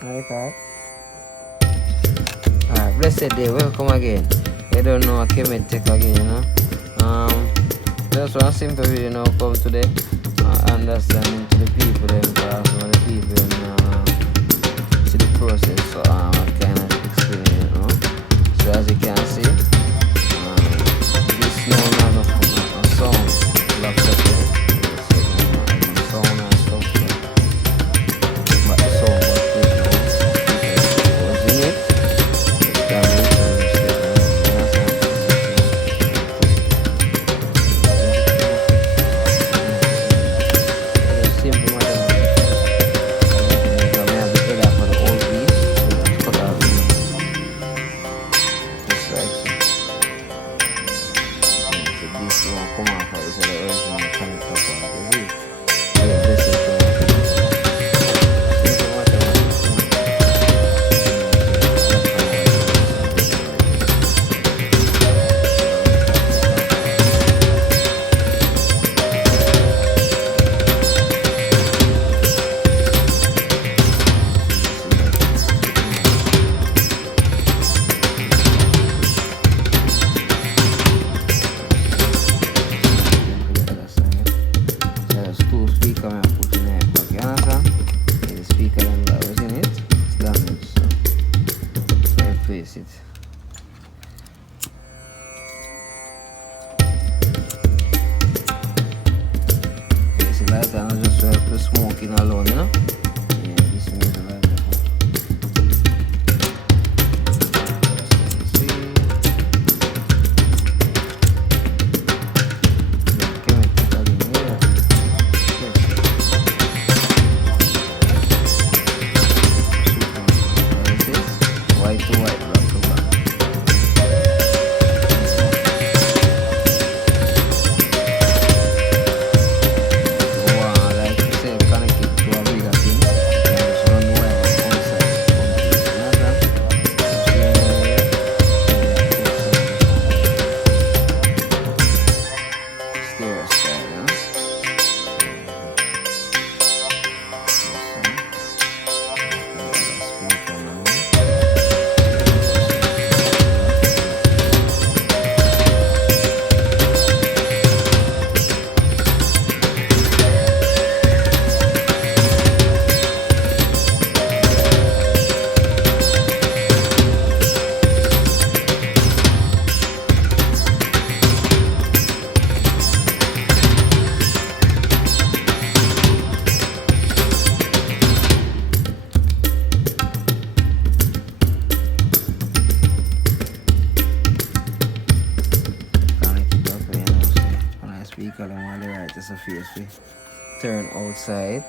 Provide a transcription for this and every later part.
Alright. Alright, blessed day, welcome again. You don't know what came take again, you know. Just one simple video now come today. Understanding to the people them, because some of the people them see the process, so I kind of explain it, you know. So as you can see, this now not a sound, lots of it. Sound and stuff, but the sound was good now. Was in it. It. Okay, see like that, I just the smoking alone, you know? Yeah, this music like that. White to white, black to black. Like you say, connect it to a bigger thing. Just run wire outside. Stereo style, huh? Speaker them on the right is a face turn outside.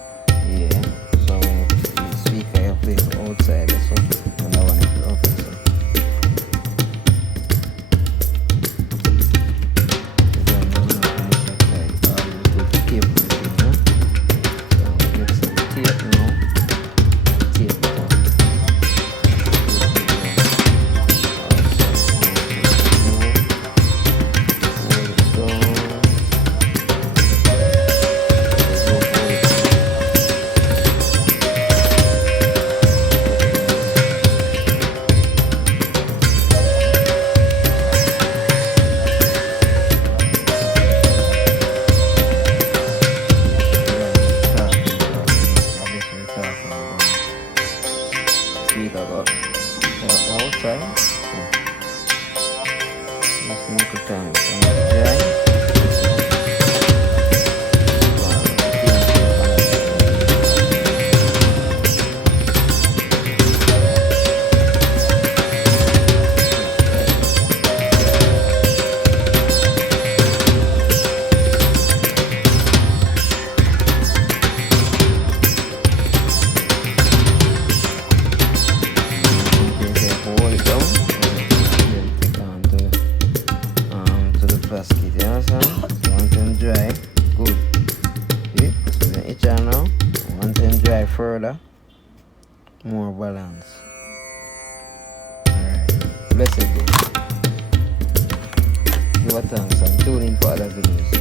Yeah. So when the speaker you place outside, so and that one is open, so. Speaker got outside. Just need to turn it. Basket, you understand? So want them dry, good. See? So then each and now, want them dry further, more balance. Alright, blessed day. Give a thanks and tune in for other videos.